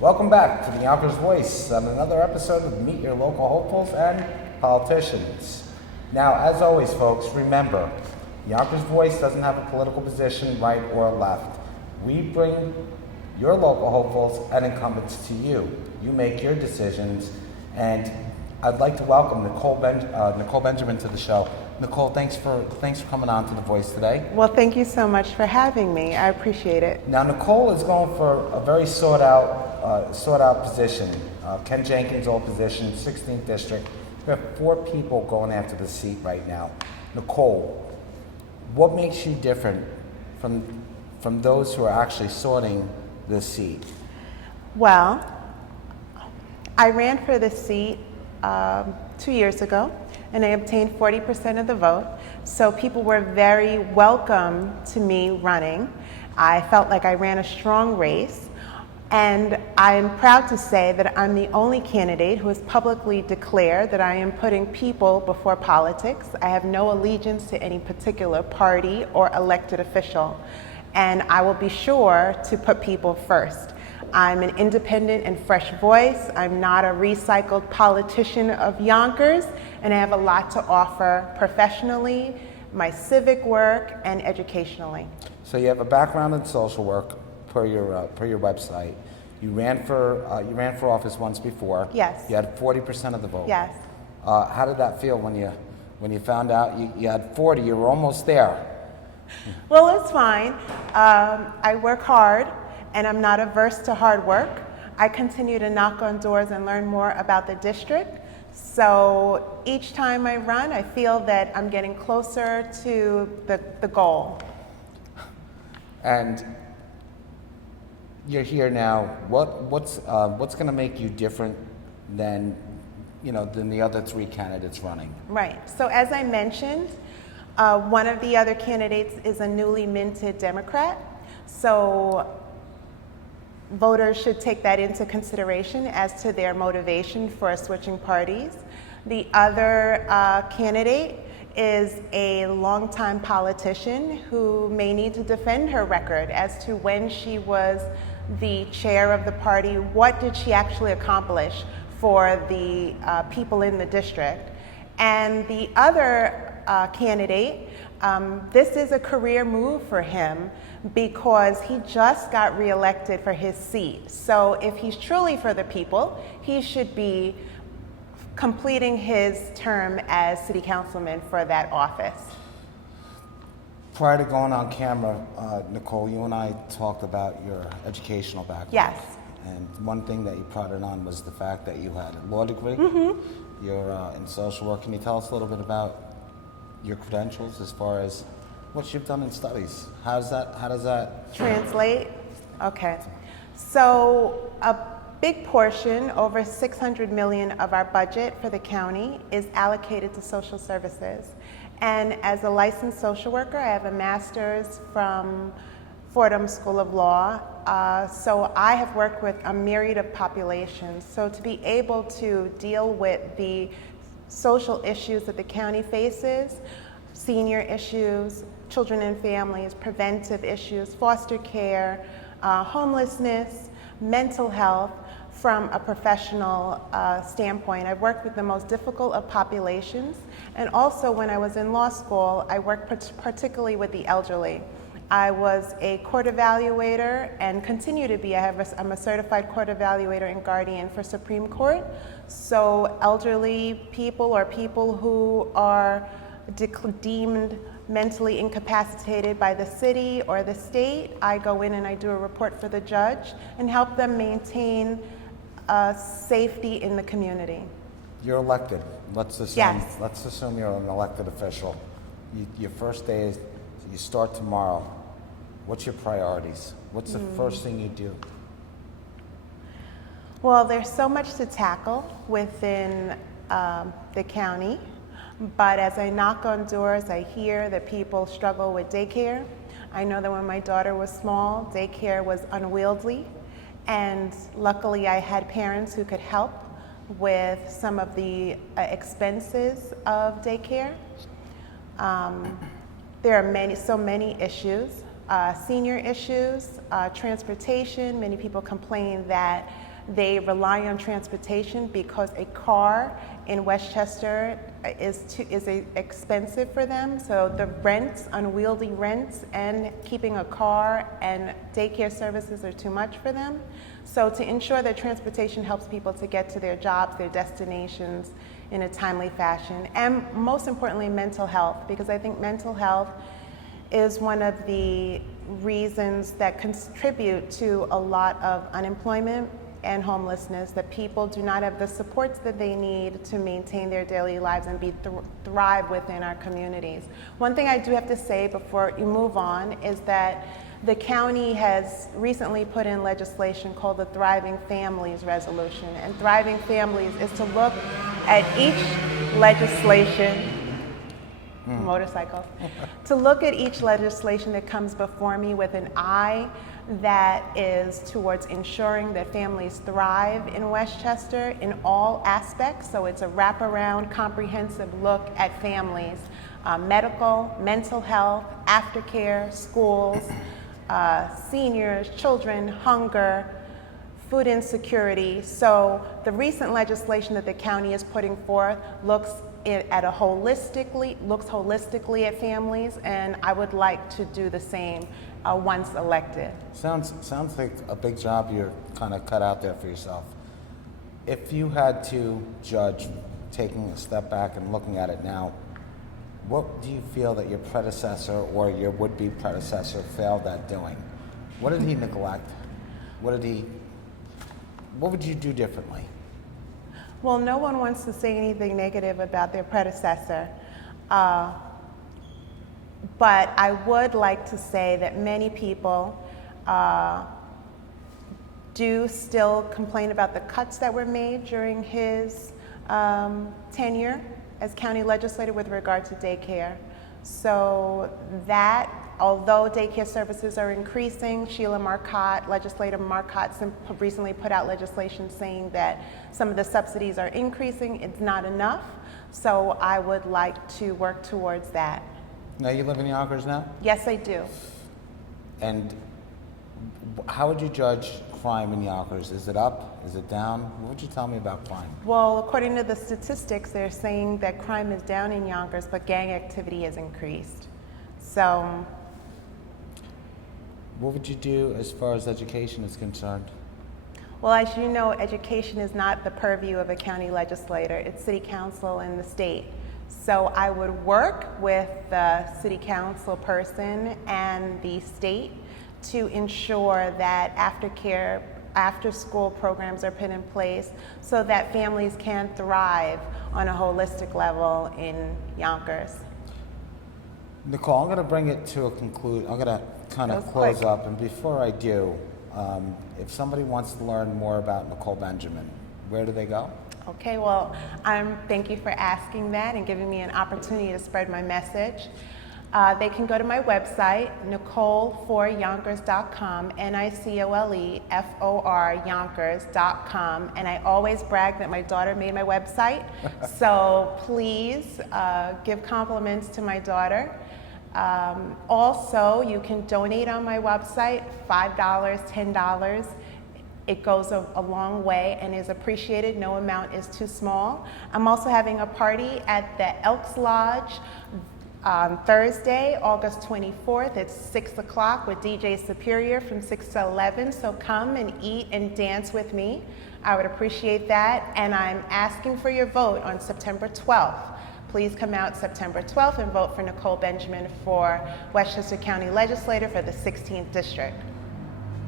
Welcome back to the Yonkers Voice on another episode of Meet Your Local Hopefuls and Politicians. Now, as always, folks, remember, Yonkers Voice doesn't have a political position, right or left. We bring your local hopefuls and incumbents to you. You make your decisions, and I'd like to welcome Nicole Benjamin to the show. Nicole, thanks for coming on to The Voice today. Well, thank you so much for having me. I appreciate it. Now, Nicole is going for a very sought out position. Ken Jenkins' old position, 16th district. We have 4 people going after the seat right now. Nicole, what makes you different from those who are actually sorting this seat? Well, I ran for this seat 2 years ago, and I obtained 40% of the vote. So people were very welcome to me running. I felt like I ran a strong race, and I'm proud to say that I'm the only candidate who has publicly declared that I am putting people before politics. I have no allegiance to any particular party or elected official, and I will be sure to put people first. I'm an independent and fresh voice. I'm not a recycled politician of Yonkers, and I have a lot to offer professionally, my civic work, and educationally. So you have a background in social work per your website. You ran for office once before. Yes. You had 40% of the vote. Yes. How did that feel when you found out you had 40? You were almost there. Well, it's fine. I work hard, and I'm not averse to hard work. I continue to knock on doors and learn more about the district. So each time I run, I feel that I'm getting closer to the goal. And you're here now. What's going to make you different than the other 3 candidates running? Right. So as I mentioned, one of the other candidates is a newly minted Democrat. So voters should take that into consideration as to their motivation for switching parties. The other candidate is a longtime politician who may need to defend her record as to when she was the chair of the party, what did she actually accomplish for the people in the district. And the other candidate, this is a career move for him because he just got reelected for his seat. So if he's truly for the people, he should be completing his term as city councilman for that office. Prior to going on camera, Nicole, you and I talked about your educational background. Yes. And one thing that you prided on was the fact that you had a law degree. Mm-hmm. You're in social work. Can you tell us a little bit about your credentials as far as what you've done in studies? How does that translate? Okay. So a big portion, over $600 million of our budget for the county is allocated to social services. And as a licensed social worker, I have a master's from Fordham School of Law. So I have worked with a myriad of populations. So to be able to deal with the social issues that the county faces, senior issues, children and families, preventive issues, foster care, homelessness, mental health, from a professional standpoint. I've worked with the most difficult of populations, and also when I was in law school, I worked particularly with the elderly. I was a court evaluator and continue to be. I'm a certified court evaluator and guardian for Supreme Court. So elderly people or people who are deemed mentally incapacitated by the city or the state, I go in and I do a report for the judge and help them maintain safety in the community. You're elected. Let's assume, yes. Let's assume you're an elected official. Your first day is, you start tomorrow. What's your priorities? What's the first thing you do? Well, there's so much to tackle within the county, but as I knock on doors, I hear that people struggle with daycare. I know that when my daughter was small, daycare was unwieldy, and luckily I had parents who could help with some of the expenses of daycare. There are so many issues senior issues, transportation. Many people complain that they rely on transportation because a car in Westchester is expensive for them. So the rents, unwieldy rents, and keeping a car and daycare services are too much for them. So to ensure that transportation helps people to get to their jobs, their destinations in a timely fashion, and most importantly, mental health, because I think mental health is one of the reasons that contribute to a lot of unemployment and homelessness, that people do not have the supports that they need to maintain their daily lives and thrive within our communities. One thing I do have to say before you move on is that the county has recently put in legislation called the Thriving Families Resolution. And Thriving Families is to look at each legislation, motorcycles, to look at each legislation that comes before me with an eye that is towards ensuring that families thrive in Westchester in all aspects. So it's a wraparound, comprehensive look at families, medical, mental health, aftercare, schools, seniors, children, hunger, food insecurity. So the recent legislation that the county is putting forth looks holistically at families, and I would like to do the same once elected. Sounds like a big job you're kind of cut out there for yourself. If you had to judge, taking a step back and looking at it now, what do you feel that your predecessor or your would-be predecessor failed at doing? What did he neglect? What would you do differently? Well, no one wants to say anything negative about their predecessor. But I would like to say that many people do still complain about the cuts that were made during his tenure as county legislator with regard to daycare. So that, although daycare services are increasing, Legislator Marcotte recently put out legislation saying that some of the subsidies are increasing. It's not enough. So I would like to work towards that. Now you live in Yonkers now? Yes, I do. And how would you judge crime in Yonkers? Is it up? Is it down? What would you tell me about crime? Well, according to the statistics, they're saying that crime is down in Yonkers, but gang activity has increased. So, what would you do as far as education is concerned? well, as you know, education is not the purview of a county legislator. It's city council and the state. So I would work with the city council person and the state to ensure that after-school programs are put in place so that families can thrive on a holistic level in Yonkers. Nicole, I'm going to bring it to a conclusion. I'm going to kind of close up. And before I do, if somebody wants to learn more about Nicole Benjamin, where do they go? Okay, well, thank you for asking that and giving me an opportunity to spread my message. They can go to my website, NicoleForYonkers.com, NicoleFor Yonkers.com, and I always brag that my daughter made my website, so please give compliments to my daughter. Also, you can donate on my website, $5, $10. It goes a long way and is appreciated. No amount is too small. I'm also having a party at the Elks Lodge on Thursday, August 24th at 6 o'clock with DJ Superior from 6 to 11. So come and eat and dance with me. I would appreciate that. And I'm asking for your vote on September 12th. Please come out September 12th and vote for Nicole Benjamin for Westchester County Legislator for the 16th District.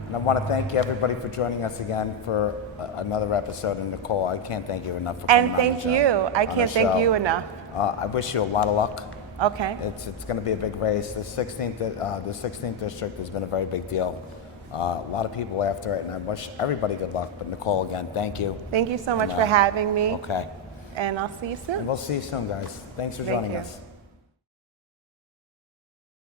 And I want to thank everybody for joining us again for another episode. And Nicole, I can't thank you enough for coming on the show. And thank you. I can't thank you enough. I wish you a lot of luck. Okay. It's going to be a big race. The 16th district has been a very big deal. A lot of people after it, and I wish everybody good luck. But Nicole, again, thank you. Thank you so much for having me. Okay. And I'll see you soon. And we'll see you soon, guys. Thanks for joining us.